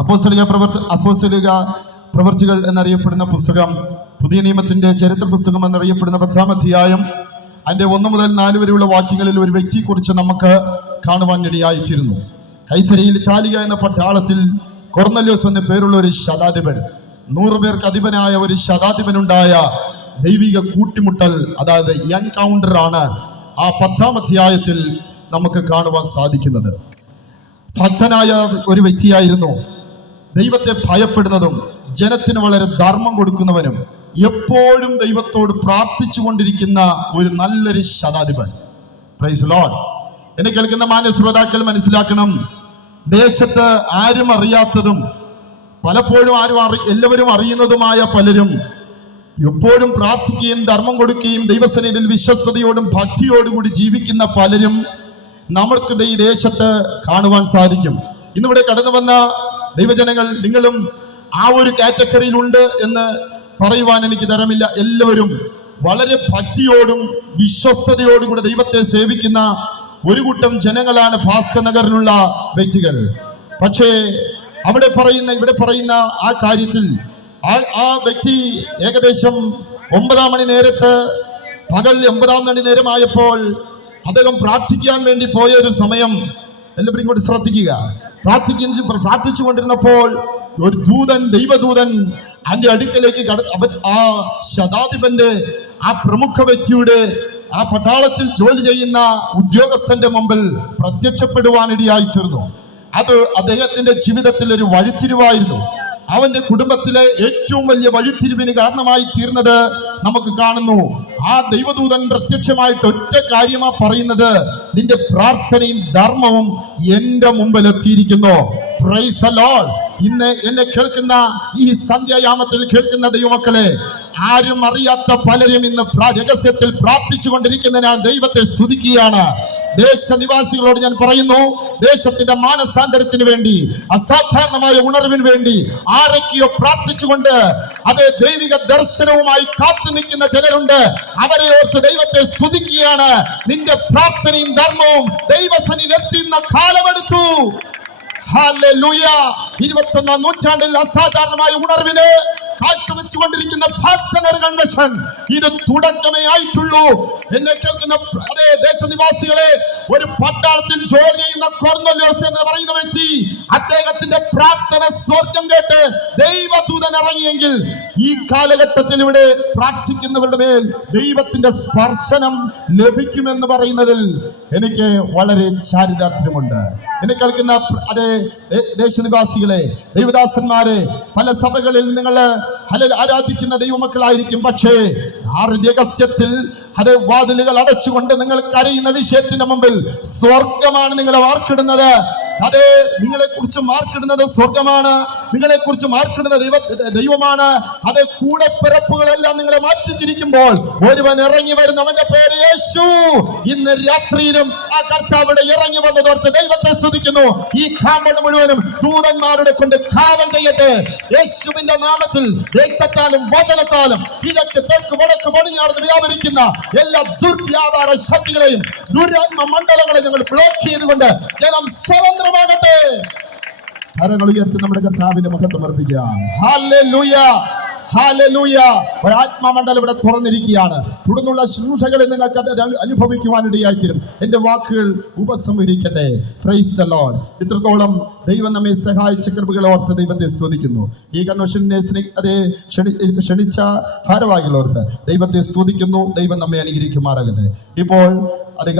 അപ്പോസ്തലിക പ്രവർത്തികൾ എന്നറിയപ്പെടുന്ന പുസ്തകം, പുതിയ നിയമത്തിന്റെ ചരിത്ര പുസ്തകം എന്നറിയപ്പെടുന്ന 10-ാം അധ്യായം അതിന്റെ 1 മുതൽ 4 വരെയുള്ള വാക്യങ്ങളിൽ ഒരു വ്യക്തിയെക്കുറിച്ച് നമുക്ക് കാണുവാൻ ഇടയായിത്തീരുന്നു. കൈസരിയിൽ ഇറ്റാലിയ എന്ന പട്ടാളത്തിൽ കൊർന്നല്യോസ് എന്ന പേരുള്ള ഒരു ശതാധിപൻ, 100 പേർക്ക് അധിപനായ ഒരു ശതാധിപനുണ്ടായ ദൈവിക കൂട്ടിമുട്ടൽ, അതായത് എൻകൗണ്ടർ ആണ് ആ 10-ാം അധ്യായത്തിൽ നമുക്ക് കാണുവാൻ സാധിക്കുന്നത്. ഭക്തനായ ഒരു വ്യക്തിയായിരുന്നു, ദൈവത്തെ ഭയപ്പെടുന്നതും ജനത്തിന് വളരെ ധർമ്മം കൊടുക്കുന്നവനും എപ്പോഴും ദൈവത്തോട് പ്രാർത്ഥിച്ചു കൊണ്ടിരിക്കുന്ന ഒരു നല്ലൊരു ശതാധിപൻ. Praise lord. എന്നെ കേൾക്കുന്ന മാന്യ ശ്രോതാക്കൾ മനസ്സിലാക്കണം, ദേശത്ത് ആരും അറിയാത്തതും പലപ്പോഴും എല്ലാവരും അറിയുന്നതുമായ പലരും എപ്പോഴും പ്രാർത്ഥിക്കുകയും ധർമ്മം കൊടുക്കുകയും ദൈവസന്നിധിയിൽ വിശ്വസ്തയോടും ഭക്തിയോടും കൂടി ജീവിക്കുന്ന പലരും നമ്മൾക്കിടെ ഈ ദേശത്ത് കാണുവാൻ സാധിക്കും. ഇന്നിവിടെ കടന്നു വന്ന ദൈവജനങ്ങൾ, നിങ്ങളും ആ ഒരു കാറ്റഗറിയിലുണ്ട് എന്ന് പറയുവാൻ എനിക്ക് തരമില്ല. എല്ലാവരും വളരെ ഭക്തിയോടും വിശ്വസ്തയോടും കൂടെ ദൈവത്തെ സേവിക്കുന്ന ഒരു കൂട്ടം ജനങ്ങളാണ് ഭാസ്കർ നഗറിലുള്ള വ്യക്തികൾ. പക്ഷേ ഇവിടെ പറയുന്ന ആ കാര്യത്തിൽ ആ വ്യക്തി ഏകദേശം 9-ാം മണി നേരത്ത്, പകൽ 9-ാം മണി നേരമായപ്പോൾ അദ്ദേഹം പ്രാർത്ഥിക്കാൻ വേണ്ടി പോയ ഒരു സമയം, എല്ലാവരും ഇങ്ങോട്ട് ശ്രദ്ധിക്കുക. പ്രാർത്ഥിച്ചു കൊണ്ടിരുന്നപ്പോൾ ഒരു ദൈവദൂതൻ അതിന്റെ അടുക്കലേക്ക് ആ ശതാധിപന്റെ, ആ പ്രമുഖ വ്യക്തിയുടെ, ആ പട്ടാളത്തിൽ ജോലി ചെയ്യുന്ന ഉദ്യോഗസ്ഥന്റെ മുമ്പിൽ പ്രത്യക്ഷപ്പെടുവാനിടയായി തീർന്നു. അത് അദ്ദേഹത്തിന്റെ ജീവിതത്തിൽ ഒരു വഴിത്തിരിവായിരുന്നു. അവന്റെ കുടുംബത്തിലെ ഏറ്റവും വലിയ വഴിത്തിരിവിന് കാരണമായി തീർന്നത് നമുക്ക് കാണുന്നു. ആ ദൈവദൂതൻ പ്രത്യക്ഷമായിട്ട് ഒറ്റ കാര്യമാ പറയുന്നത്, നിന്റെ പ്രാർത്ഥനയും ധർമ്മവും എന്റെ മുമ്പിൽ എത്തിയിരിക്കുന്നു. Praise the Lord. ഇന്ന് എന്നെ കേൾക്കുന്ന ഈ സന്ധ്യായാമത്തിൽ കേൾക്കുന്ന ദൈവമക്കളെ, ആരും അറിയാത്ത പലരും ഇന്ന് രഹസ്യത്തിൽ പ്രാർത്ഥിച്ചു കൊണ്ടിരിക്കുന്ന ഞാൻ ദൈവത്തെ സ്തുതിക്കുകയാണ്. ദേശനിവാസികളോട് ഞാൻ പറയുന്നു, ദേശത്തിന്റെ മാനസാന്തരത്തിന് വേണ്ടി, അസാധാരണമായ ഉണർവിന് വേണ്ടി ആരൊക്കെയോ പ്രാർത്ഥിച്ചുകൊണ്ട് അതേ ദൈവിക ദർശനവുമായി കാത്തു നിൽക്കുന്ന ചിലരുണ്ട്. അവരെ ഓർത്ത് ദൈവത്തെ സ്തുതിക്കുകയാണ്. നിന്റെ പ്രാർത്ഥനയും ധർമ്മവും ദൈവസന്നിധിയിൽ എത്തുന്ന കാലമെടുത്തു. ഹല്ലേലൂയ. 21-ാം നൂറ്റാണ്ടിൽ അസാധാരണമായ ഉണർവിന് കാഴ്ചവെച്ചുകൊണ്ടിരിക്കുന്ന ഭാസ്കർ കൺവെൻഷൻ ഇത് തുടക്കമേ ആയിട്ടുള്ളൂ. എന്നെ കേൾക്കുന്ന അതേ ദേശനിവാസികളെ, ഒരു പട്ടാളത്തിൽ ജോലി ചെയ്യുന്ന കൊർന്നല്യോസ് എന്ന് പറയുന്ന വ്യക്തി, അദ്ദേഹത്തിന്റെ പ്രാർത്ഥന സ്വർഗം കേട്ട് ദൈവദൂതൻ ഇറങ്ങിയെങ്കിൽ ഈ കാലഘട്ടത്തിൽ ഇവിടെ പ്രാർത്ഥിക്കുന്നവരുടെ മേൽ ദൈവത്തിന്റെ സ്പർശനം ലഭിക്കുമെന്ന് പറയുന്നതിൽ എനിക്ക് വളരെ ചാരിതാർത്ഥ്യമുണ്ട്. എന്നെ കേൾക്കുന്ന അതേ ദേശനിവാസികളെ, ദൈവദാസന്മാരെ, പല സഭകളിൽ നിങ്ങൾ ആരാധിക്കുന്ന ദൈവമക്കളായിരിക്കും. പക്ഷേ ആ രഹസ്യത്തിൽ അത് വാതിലുകൾ അടച്ചുകൊണ്ട് നിങ്ങൾ കരയുന്ന വിഷയത്തിന്റെ മുമ്പിൽ സ്വർഗമാണ് നിങ്ങളെ വാർക്കിടുന്നത്. അതെ, നിങ്ങളെ കുറിച്ച് മാർക്കിടുന്നത് സ്വർഗമാണ്, നിങ്ങളെ കുറിച്ച് മാർക്കിടുന്ന ദൈവമാണ്. അതെ, കൂടെ പിറപ്പുകളെല്ലാം നിങ്ങളെ മാറ്റിച്ചിരിക്കുമ്പോൾ ഒരുവൻ ഇറങ്ങി വരുന്നവന്റെ പേര് യേശു. ഇന്ന് രാത്രിയിലും ആ കർത്താവിടെ ഇറങ്ങി വന്നതോർത്ത് ദൈവത്തെ സ്തുതിക്കുന്നു. ഈ കാമ്പട് മുഴുവനും ദൂതന്മാരുടെ കൊണ്ട് കാവൽ ചെയ്യട്ടെ. യേശുവിന്റെ നാമത്തിൽ രക്തത്താലും വചനത്താലും കിഴക്ക് തെക്ക് വടക്ക് പടിഞ്ഞാറ് വ്യാപരിക്കുന്ന എല്ലാ ദുർവ്യാപാര ശക്തികളെയും ദുരാത്മ മണ്ഡലങ്ങളെയും ഞങ്ങൾ ബ്ലോക്ക് ചെയ്തുകൊണ്ട് ജനം സ്വതന്ത്രമാകട്ടെ. കരങ്ങൾ ഉയർത്തി നമ്മുടെ കർത്താവിന്റെ മഹത്വം അർപ്പിക്കാം. Hallelujah, hallelujah. ഒരാത്മമണ്ഡലം ഇവിടെ തുറന്നിരിക്കുകയാണ്. തുടർന്നുള്ള ശുശ്രൂഷകളിൽ നിങ്ങൾക്ക് അത് അനുഭവിക്കുവാനിടയായിത്തീരും. എന്റെ വാക്കുകൾ ഉപസംഹരിക്കട്ടെ. Praise the Lord. ഇത്രത്തോളം ദൈവം നമ്മെ സഹായിച്ച കൃപകളെ ഓർത്ത് ദൈവത്തെ സ്തുതിക്കുന്നു. ഈ കൺവെൻഷനെ ക്ഷണിച്ച ഭാരവാഹികളോർത്ത് ദൈവത്തെ സ്തുതിക്കുന്നു. ദൈവം നമ്മെ അനുഗ്രഹിക്കുമാറാകട്ടെ. ഇപ്പോൾ അത്